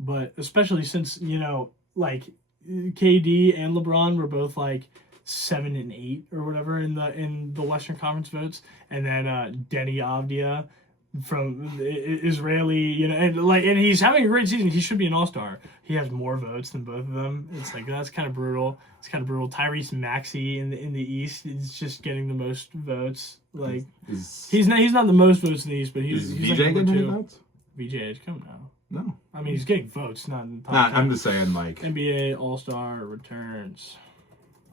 But especially since, you know, like KD and LeBron were both like 7 and 8 or whatever in the Western Conference votes, and then Denny Avdia from Israeli, you know, and he's having a great season. He should be an All-Star. He has more votes than both of them. It's like, that's kind of brutal. It's kind of brutal. Tyrese Maxey in the East is just getting the most votes. Like he's not the most votes in the East, but he's VJ like getting number 2. votes? VJ has come now. No. I mean, he's getting votes, not in the top Nah, 10. I'm just saying, like NBA All-Star returns.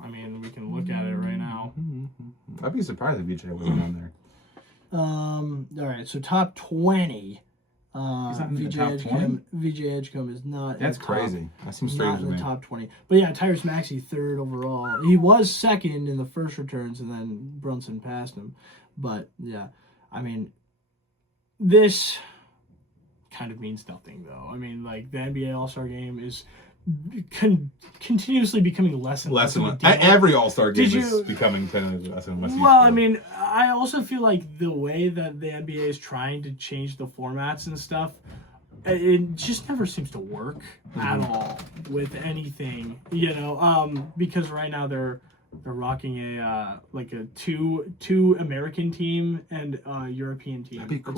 I mean, we can look at it right now. I'd be surprised if VJ wasn't on there. All right, so top 20. He's not in the VJ top 20? VJ Edgecombe is not. That's in the top, crazy. That seems not strange to in the me. top 20. But yeah, Tyrese Maxey 3rd overall. He was 2nd in the first returns, and then Brunson passed him. But yeah, I mean, this kind of means nothing, though. I mean, like, the NBA All-Star Game is continuously becoming less and less. Every All-Star game Did is you- becoming kind of less and less. Well, I mean, I also feel like the way that the NBA is trying to change the formats and stuff, it just never seems to work at all with anything, you know. Because right now they're rocking a two American team and a European team. That'd be cool.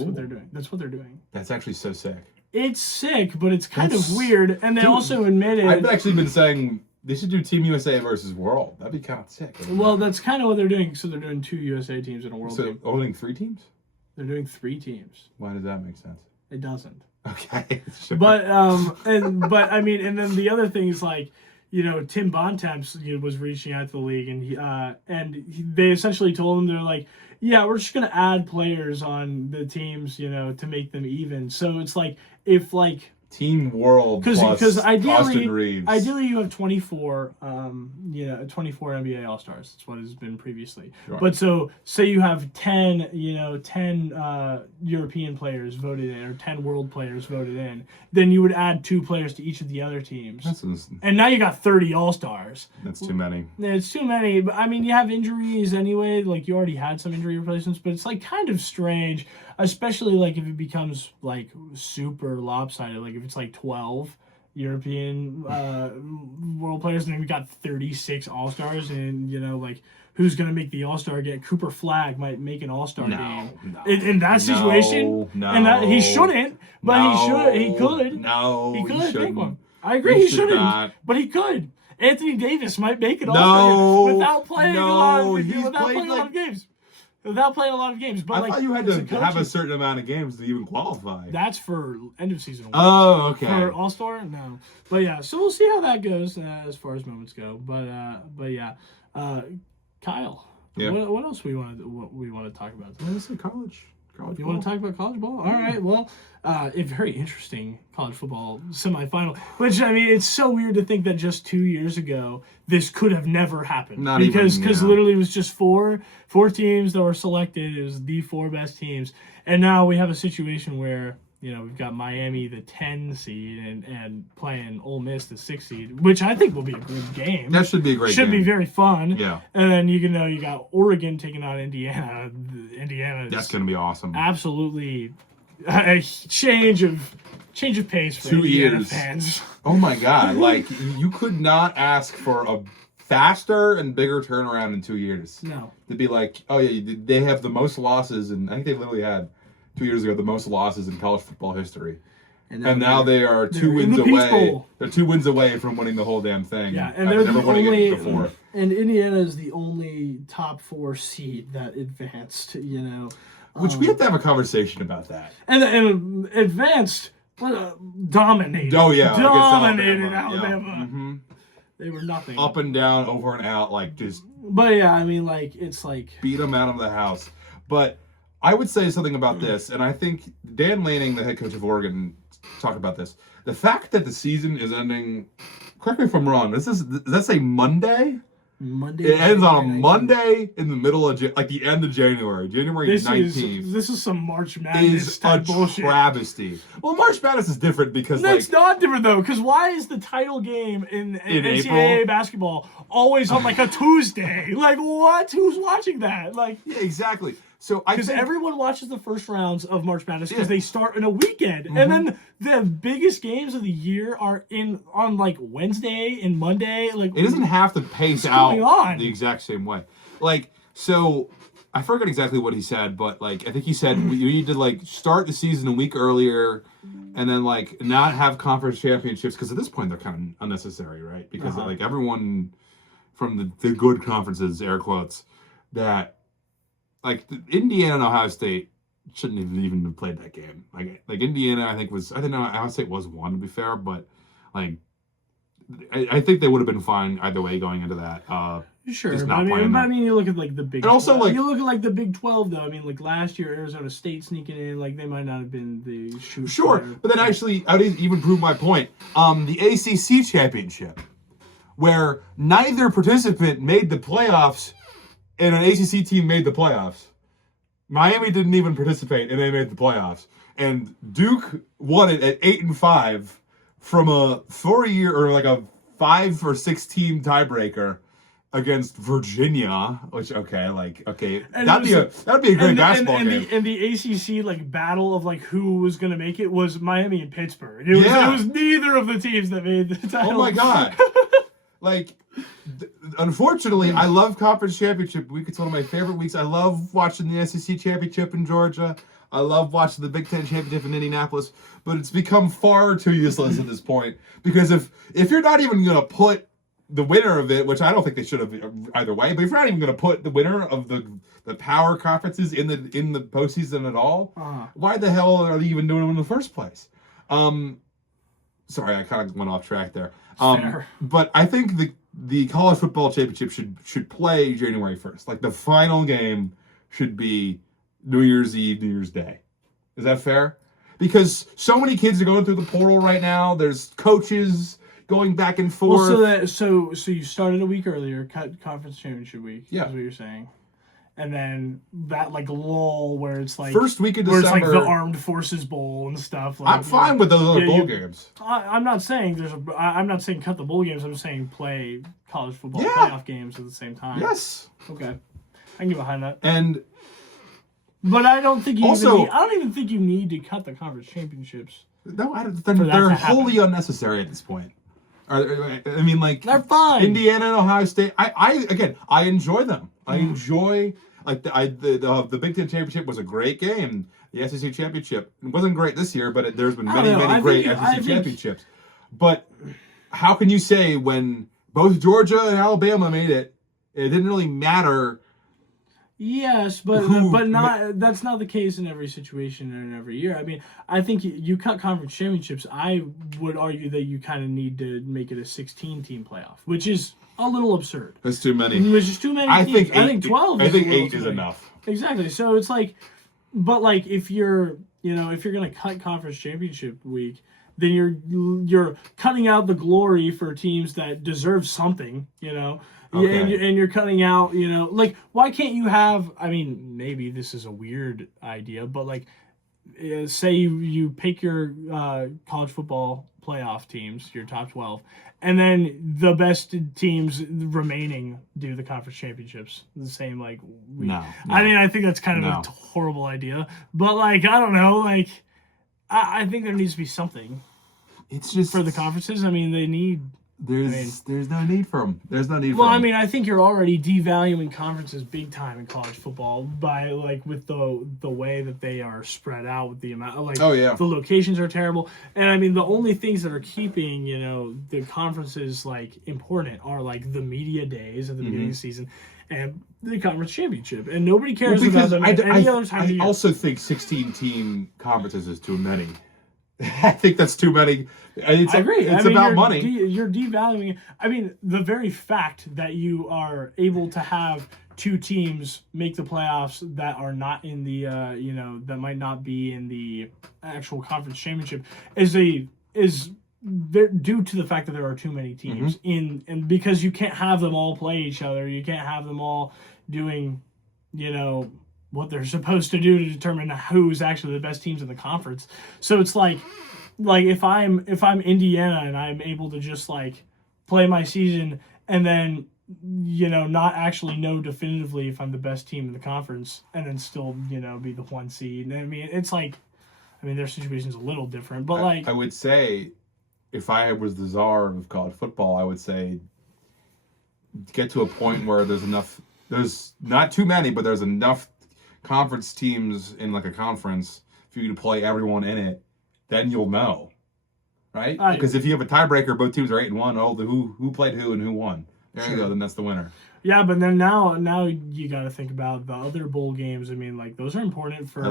That's what they're doing. That's actually so sick. It's sick, but it's kind of weird. And they also admitted. I've actually been saying they should do Team USA versus World. That'd be kind of sick. Well, that's kind of what they're doing. So they're doing 2 USA teams and a World team. So owning 3 teams? They're doing 3 teams. Why does that make sense? It doesn't. Okay. Sure. But I mean, and then the other thing is, like, you know, Tim Bontemps was reaching out to the league, and they essentially told him, they're like, yeah, we're just gonna add players on the teams, you know, to make them even. So it's like, if like Team World plus because Austin Reeves. Ideally you have 24 24 NBA All-Stars. That's what has been previously. Sure. But so say you have 10 European players voted in or 10 world players voted in, then you would add 2 players to each of the other teams. And now you got 30 All-Stars. That's too many. It's too many, but I mean you have injuries anyway, like you already had some injury replacements, but it's like kind of strange, especially like if it becomes like super lopsided, like if it's like 12 European world players and then we got 36 All-Stars, and like who's gonna make the All-Star game? Cooper Flagg might make an All-Star game in that situation. And that he shouldn't, but he could. He make one. I agree, he shouldn't, but he could. Anthony Davis might make an All-Star game without playing a lot of games. Without playing a lot of games, but I thought you had to have a certain amount of games to even qualify. That's for end of season. Oh, okay. For All-Star, no. But yeah, so we'll see how that goes as far as moments go. But yeah, Kyle. Yeah. What else we want to talk about? Let's say college. You want to talk about college ball? All right. Well, a very interesting college football semifinal. Which I mean, it's so weird to think that just 2 years ago this could have never happened. Because literally it was just four teams that were selected. It was the 4 best teams, and now we have a situation where we've got Miami, the 10 seed, and playing Ole Miss, the 6 seed, which I think will be a good game. That should be a great game. Should be very fun. Yeah. And then you got Oregon taking on Indiana. That's going to be awesome. Absolutely a change of pace for 2 Indiana years. fans. Oh my God! Like you could not ask for a faster and bigger turnaround in 2 years. No. To be like, oh yeah, they have the most losses, and I think they literally had 2 years ago the most losses in college football history. And now they are 2 wins away. They're 2 wins away from winning the whole damn thing. Yeah, and they're never winning it before. And Indiana is the only top 4 seed that advanced. Which we have to have a conversation about that. And advanced, dominated. Oh yeah, dominated Alabama. Alabama. Yeah. Mm-hmm. They were nothing. Up and down, over and out, like just. But yeah, I mean, like it's like beat them out of the house. But I would say something about this, and I think Dan Lanning, the head coach of Oregon, talked about this. The fact that the season is ending. Correct me if I'm wrong. Does that say Monday? Monday. It ends on a Monday in the middle of the end of January, January 19th. This is some March Madness type bullshit. Travesty. Well, March Madness is different because it's not different though. Because why is the title game in NCAA basketball always on like a Tuesday? Like what? Who's watching that? Like yeah, exactly. So because everyone watches the first rounds of March Madness because they start in a weekend, and then the biggest games of the year are on like Wednesday and Monday. Like it doesn't have to pace out the exact same way. Like so, I forget exactly what he said, but like I think he said you need to like start the season a week earlier, and then like not have conference championships because at this point they're kind of unnecessary, right? Because like everyone from the good conferences, air quotes, that. Like Indiana and Ohio State shouldn't have even been played that game. Like Indiana, I think Ohio State was 1 to be fair, but like I think they would have been fine either way going into that. Sure, but I mean, you look at like the Big. And also, 12. like you look at like the Big 12 though. I mean, like last year Arizona State sneaking in, like they might not have been the shoot. Sure, player. but then actually, I didn't even prove my point. The ACC championship, where neither participant made the playoffs. And an ACC team made the playoffs. Miami didn't even participate, and they made the playoffs. And Duke won it at 8-5 from a 4-year or like a 5 or 6 team tiebreaker against Virginia. Which that'd be a great basketball game. And the ACC like battle of like who was gonna make it was Miami and Pittsburgh. It was neither of the teams that made the title. Oh my God! Unfortunately, I love conference championship week. It's one of my favorite weeks. I love watching the SEC championship in Georgia. I love watching the Big Ten championship in Indianapolis. But it's become far too useless at this point because if you're not even going to put the winner of it, which I don't think they should have either way, but if you're not even going to put the winner of the power conferences in the postseason at all, why the hell are they even doing them in the first place? Sorry, I kind of went off track there. But I think the college football championship should play January 1st. Like the final game should be New Year's Eve, New Year's Day. Is that fair? because so many kids are going through the portal right now. There's coaches going back and forth. Well, so you started a week earlier, cut conference championship week. Yeah. Is what you're saying. And then that like lull where it's like first week of where December, it's like the Armed Forces Bowl and stuff. Like, I'm fine with those other bowl games. I'm not saying I'm not saying cut the bowl games. I'm saying play college football Yeah. playoff games at the same time. Yes. Okay, I can get behind that. But I don't think you also, I don't even think you need to cut the conference championships. No, they're wholly unnecessary at this point. I mean, like, they're fine. Indiana and Ohio State. I enjoy them. I enjoy the Big Ten championship was a great game. The SEC championship it wasn't great this year, but there's been many great SEC championships. But how can you say when both Georgia and Alabama made it, it didn't really matter? Yes, but that's not the case in every situation and in every year. I mean, I think you cut conference championships. I would argue that you kind of need to make it a 16-team playoff, which is a little absurd. That's too many. Which is too many teams. I think 12. I think 8 is enough. Exactly. So it's like, but like if you're gonna cut conference championship week, then you're cutting out the glory for teams that deserve something. Okay. And you're cutting out, like, why can't you have, I mean, maybe this is a weird idea, but, like, say you pick your college football playoff teams, your top 12, and then the best teams remaining do the conference championships. The same, like, week. No. I mean, I think that's kind of a horrible idea, but, like, I don't know, like, I think there needs to be something. It's just for the conferences. I mean, they need... There's no need for them. There's no need for them. Well, I mean, I think you're already devaluing conferences big time in college football by like with the way that they are spread out with the amount like the locations are terrible. And I mean, the only things that are keeping, the conferences like important are like the media days at the beginning of the season and the conference championship. And nobody cares about them any other time of year. I also think 16-team conferences is too many. I think that's too many. I agree. It's about money. You're devaluing it. I mean, the very fact that you are able to have two teams make the playoffs that are not in the, that might not be in the actual conference championship is due to the fact that there are too many teams and because you can't have them all play each other. You can't have them all doing, what they're supposed to do to determine who's actually the best teams in the conference. So it's like if I'm Indiana and I'm able to just like play my season and then not actually know definitively if I'm the best team in the conference and then still be the 1 seed. I mean, it's like their situation's a little different, but I would say if I was the czar of college football, I would say get to a point where there's not too many, but there's enough conference teams in like a conference for you to play everyone in it, then you'll know, right? Because if you have a tiebreaker, both teams are 8-1. Oh, who played who and who won. There you go. Then that's the winner. Yeah, but then now you got to think about the other bowl games. I mean, like those are important for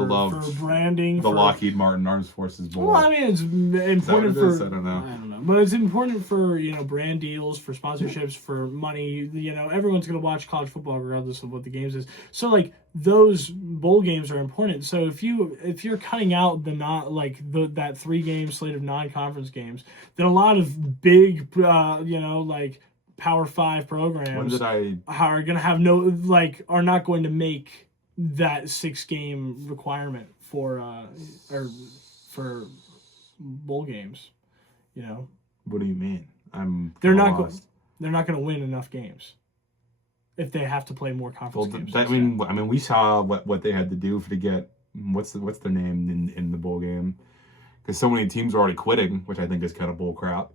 branding. The Lockheed Martin Armed Forces Bowl. Well, I mean, it's important for. I don't know, but it's important for brand deals, for sponsorships, for money. Everyone's gonna watch college football regardless of what the games is. So like those bowl games are important. So if you're cutting out the not like that 3-game slate of non-conference games, then a lot of big like Power 5 programs are going to have are not going to make that 6-game requirement for bowl games. What do you mean? They're not going to win enough games if they have to play more conference games. I mean, we saw what they had to do to get what's their name in the bowl game, because so many teams are already quitting, which I think is kind of bull crap.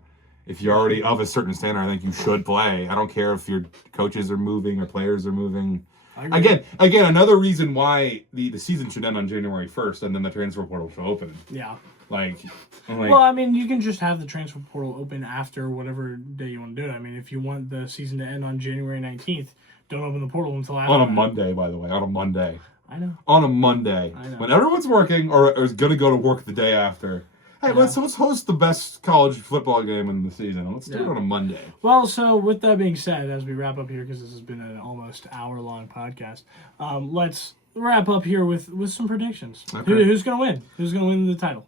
If you're already of a certain standard, I think you should play. I don't care if your coaches are moving or players are moving. Again, another reason why the season should end on January 1st and then the transfer portal should open. Yeah. Well, I mean, you can just have the transfer portal open after whatever day you want to do it. I mean, if you want the season to end on January 19th, don't open the portal until after. On a Monday, by the way. On a Monday. I know. On a Monday. I know. When everyone's working or is going to go to work the day after. Hey, let's host the best college football game in the season. Let's do it on a Monday. Well, so with that being said, as we wrap up here, because this has been an almost hour-long podcast, let's wrap up here with some predictions. Okay. Who's gonna win? Who's gonna win the title?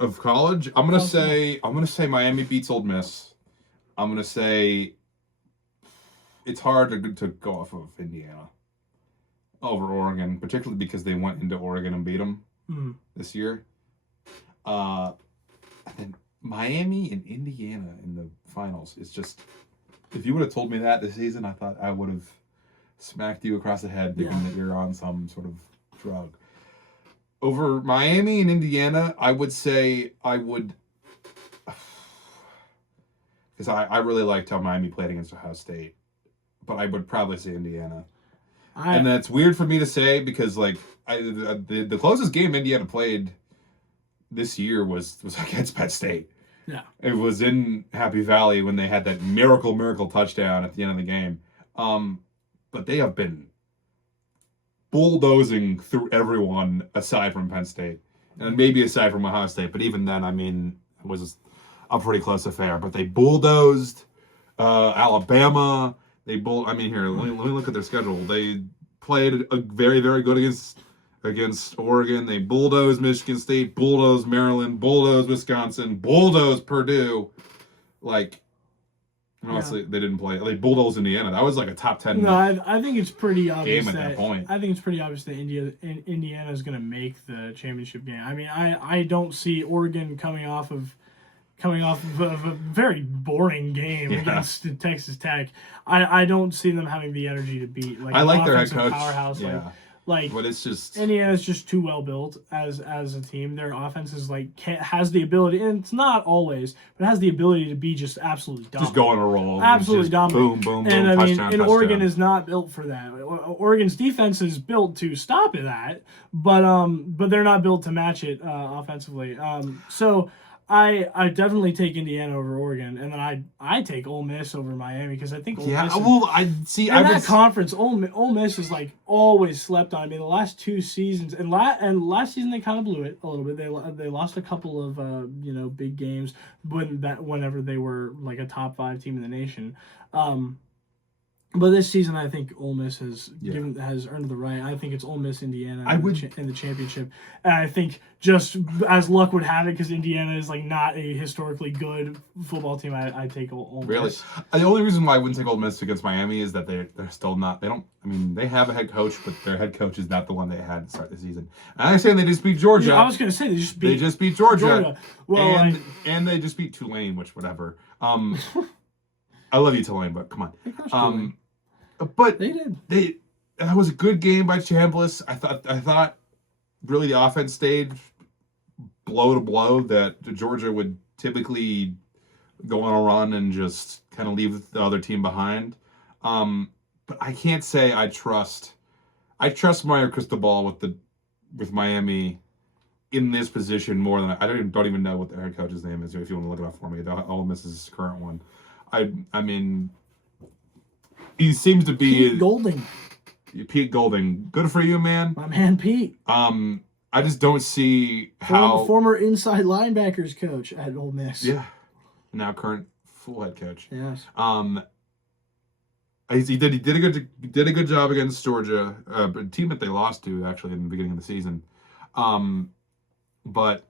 Of college, I'm gonna say Miami beats Old Miss. I'm gonna say it's hard to go off of Indiana over Oregon, particularly because they went into Oregon and beat them this year. And Miami and Indiana in the finals is just. If you would have told me that this season, I thought I would have smacked you across the head thinking that you're on some sort of drug. Over Miami and Indiana, I would say I would... Because I really liked how Miami played against Ohio State. But I would probably say Indiana. And that's weird for me to say because like the closest game Indiana played this year was against Penn State. Yeah. It was in Happy Valley when they had that miracle touchdown at the end of the game. But they have been bulldozing through everyone aside from Penn State. And maybe aside from Ohio State. But even then, I mean, it was a pretty close affair. But they bulldozed Alabama. Here, let me look at their schedule. They played a very, very good against Oregon. They bulldozed Michigan State, bulldozed Maryland, bulldozed Wisconsin, bulldozed Purdue. Like, honestly, they didn't play. They bulldozed Indiana. That was like a top 10 No, I think it's pretty obvious game at that point. I think it's pretty obvious that Indiana is going to make the championship game. I mean, I don't see Oregon coming off of a very boring game against Texas Tech. I don't see them having the energy to beat like I like their head offensive coach. powerhouse. Yeah. But it's just Indiana's just too well built as a team. Their offense is has the ability, and it's not always, but it has the ability to be just absolutely dominant. Just go on a roll. Absolutely dominant. Boom, boom, boom. And I mean, touchdown. Oregon is not built for that. Oregon's defense is built to stop that, but they're not built to match it offensively. So I definitely take Indiana over Oregon, and then I take Ole Miss over Miami because I think Ole Miss conference, Ole Miss is like always slept on. I mean, the last two seasons and last season they kind of blew it a little bit. They lost a couple of big games whenever they were like a top 5 team in the nation. But this season, I think Ole Miss has earned the right. I think it's Ole Miss, Indiana in the championship. And I think just as luck would have it, because Indiana is like not a historically good football team, I take Ole Miss. Really? The only reason why I wouldn't take Ole Miss against Miami is that they're still not. They have a head coach, but their head coach is not the one they had to start the season. And I understand they just beat Georgia. Yeah, I was going to say they just beat Georgia. Well, and they just beat Tulane, which whatever. I love you, Tulane, but come on. But they did. That was a good game by Chambliss. I thought really the offense stayed blow to blow, that Georgia would typically go on a run and just kind of leave the other team behind. But I can't say I trust Mario Cristobal with Miami in this position more than I don't even know what their head coach's name is. If you want to look it up for me, Ole Miss's current one. I mean. He seems to be Pete Golding. Good for you, man. My man, Pete. I just don't see how former inside linebackers coach at Ole Miss. Yeah, now current full head coach. Yes. He did a good job against Georgia, a team that they lost to actually in the beginning of the season. But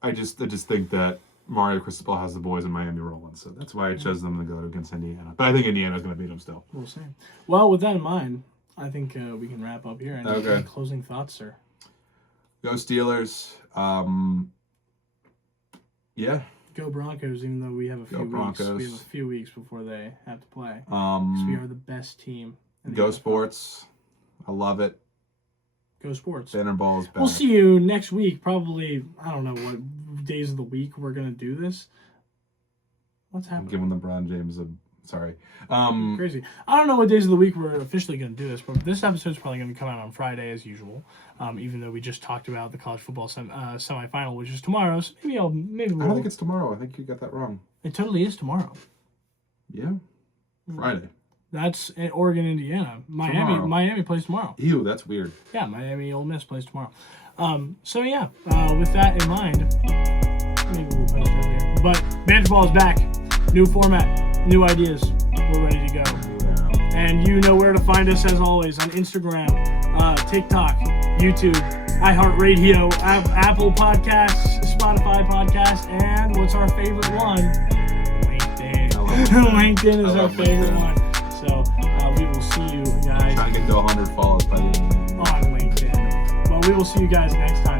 I just think that Mario Cristobal has the boys in Miami rolling, so that's why I chose them to go against Indiana. But I think Indiana's going to beat them still. We'll see. Well, with that in mind, I think we can wrap up here. Any closing thoughts, sir? Go Steelers. Yeah. Go Broncos, even though we have a few weeks. We have a few weeks before they have to play. Because we are the best team. Go Sports. I love it. Go Sports. Bannerball is back. We'll see you next week. Probably, I don't know what days of the week we're going to do this. What's happening? I'm giving LeBron James sorry. Crazy. I don't know what days of the week we're officially going to do this, but this episode's probably going to come out on Friday as usual. Even though we just talked about the college football semifinal, which is tomorrow. So maybe I don't think it's tomorrow. I think you got that wrong. It totally is Yeah. Friday. That's in Oregon, Indiana. Miami plays tomorrow. Ew, that's weird. Yeah, Miami, Ole Miss plays tomorrow. So yeah, with that in mind, maybe we'll post earlier. But Banter Ball is back. New format, new ideas. We're ready to go. And you know where to find us as always on Instagram. TikTok, YouTube, iHeartRadio, Apple Podcasts, Spotify Podcast, and what's our favorite one? LinkedIn. LinkedIn is our favorite one. So we will see you guys Trying to get to 100 follows by the end. on LinkedIn. Well, we will see you guys next time.